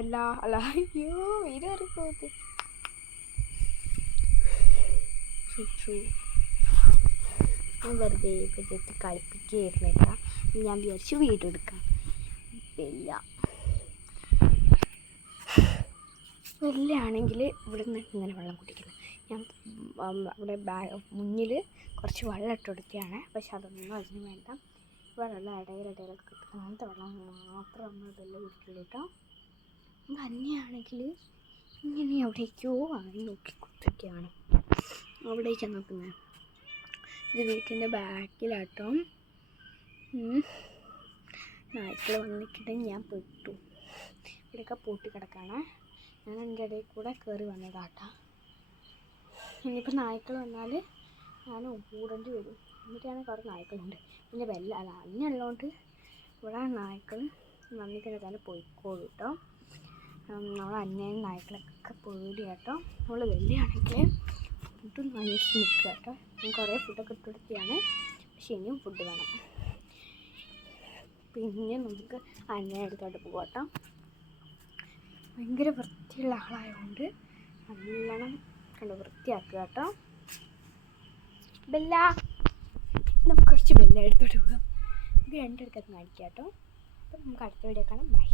Bella അല്ല അയ്യോ ഇതൊരു പോത്ത് ഞാൻ വെറുതെ ജസ്റ്റ് കളിപ്പിക്കുകയായിരുന്നു കേട്ടോ. ഞാൻ വിചാരിച്ചു വീഡിയോ എടുക്കാം. വെള്ളയാണെങ്കിൽ ഇവിടെ നിന്ന് ഇങ്ങനെ വെള്ളം കുടിക്കുന്നത്. ഞാൻ അവിടെ മുന്നിൽ കുറച്ച് വെള്ളം ഇട്ട് കൊടുക്കുകയാണ്. പക്ഷെ അതൊന്നും അതിന് വേണ്ട. വെള്ളം ഇടയിലൊക്കെ കിട്ടും. അങ്ങനത്തെ വെള്ളം മാത്രം നമ്മൾ വെള്ളം കുടിക്കുള്ളൂ കേട്ടോ. തന്നെയാണെങ്കിൽ ഇങ്ങനെ എവിടേക്കോ വാങ്ങി നോക്കി കുത്തിരിക്കുകയാണ്. അവിടേക്ക് നോക്കുന്നത് ഇത് വീട്ടിൻ്റെ ബാക്കിലാട്ടോ. നായ്ക്കൾ വന്നിട്ടുണ്ടെങ്കിൽ ഞാൻ പെട്ടു. ഇവിടെയൊക്കെ പൂട്ടി കിടക്കാണ്. ഞാൻ എൻ്റെ ഇടയിൽ കൂടെ കയറി വന്നതാട്ടാ. ഇനിയിപ്പോൾ നായ്ക്കൾ വന്നാൽ ഞാൻ ഓടേണ്ടി വരും. എന്നിട്ടാണ് കുറേ നായ്ക്കളുണ്ട്. പിന്നെ അന്നുള്ളതുകൊണ്ട് ഇവിടെ നായ്ക്കൾ വന്നിട്ടുണ്ടെങ്കിൽ പോയിക്കോളൂ കേട്ടോ. നമ്മൾ അന്യം നായ്ക്കളൊക്കെ പേടി കേട്ടോ. നമ്മൾ വെള്ളിയാണെങ്കിൽ ഫുഡൊന്നും അന്വേഷിച്ച് നിൽക്കുക കേട്ടോ. ഞാൻ കുറേ ഫുഡൊക്കെ ഇട്ടുകൊടുക്കുകയാണ്. പക്ഷെ ഇനിയും ഫുഡ് വേണം. പിന്നെ നമുക്ക് അന്യം എടുത്തോട്ട് പോകാം കേട്ടോ. ഭയങ്കര വൃത്തിയുള്ള ആളായതുകൊണ്ട് നല്ലോണം കണ്ട് വൃത്തിയാക്കുക കേട്ടോ. ബെല്ല നമുക്ക് കുറച്ച് ബെല്ല എടുത്തോട്ട് പോകാം. ഇത് രണ്ടെടുക്കത്ത് കാണിക്കാം കേട്ടോ. അപ്പം നമുക്ക് അടുത്ത വീഡിയോ കാണാം. ബൈ.